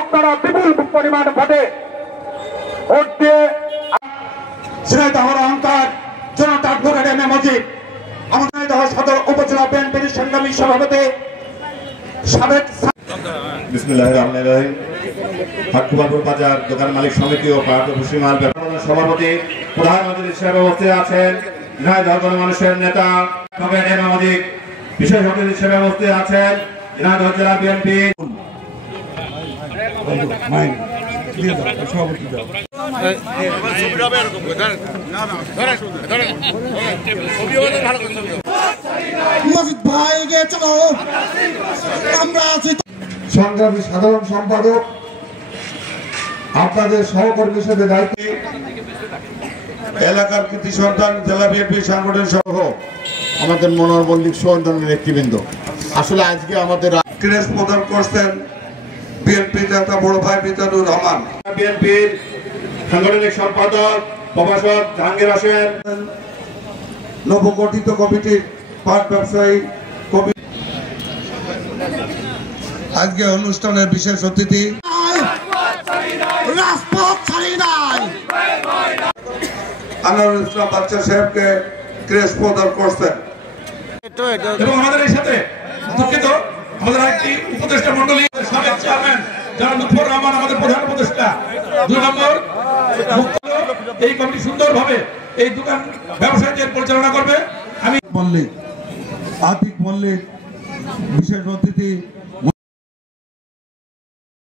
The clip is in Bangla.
আপনারা বিপুল পরিমাণ ভোটে ভোট দিয়ে ঝিনাইদহের অহংকার জনতা অ্যাডভোকেট এম এ মজিদ, আমাদের ঝিনাইদহ সদর উপজেলা বিএনপির সংগ্রামী সভাপতি সাবেক বিসমিল্লাহির রহমানির রহিম। হাটকুবাপুর বাজার দোকান মালিক সমিতি ও পাট ভুসি মাল ব্যবসায়ী সভাপতি প্রধানমন্ত্রী হিসেবে উপস্থিত আছেন ঝিনাইদহ গণমানুষের নেতা এম এ মজিদ, বিশেষ অতিথি হিসেবে উপস্থিত আছেন ঝিনাইদহ জেলা বিএনপি সংগ্রামী সাধারণ সম্পাদক, আপনাদের সহকর্মী হিসেবে দায়িত্ব এলাকার কৃতি সন্তান জেলা বিএনপি সাংগঠনিক সহ আমাদের মনোহর মল্লিক সন্তানের নেতৃবৃন্দ, আসলে আজকে আমাদের ক্রেস প্রদান করছেন বিএনপি নেতা বড় ভাই মিজানুর রহমান, বিএনপির সাংগঠনিক সম্পাদক প্রভাষক জাহাঙ্গীর হোসেন, নবগঠিত কমিটির পাট ব্যবসায়ী কমিটি। আজকে অনুষ্ঠানের বিশেষ অতিথি আনোয়ারুল ইসলাম বাচ্চা সাহেবকে ক্রেস প্রদান করছেন এবং আমাদের এই সাথে দুঃখিত আমাদের একটি উপদেষ্টা মন্ডলী সাবেক চেয়ারম্যান যারা লুৎফর রহমান, আমাদের প্রধান উপদেষ্টা 2 নম্বর এই কমিটি সুন্দরভাবে এই দোকান ব্যবসায়ীদের পরিচালনা করবে। আমি মল্লিক, আতিক মল্লিক, বিশেষ অতিথি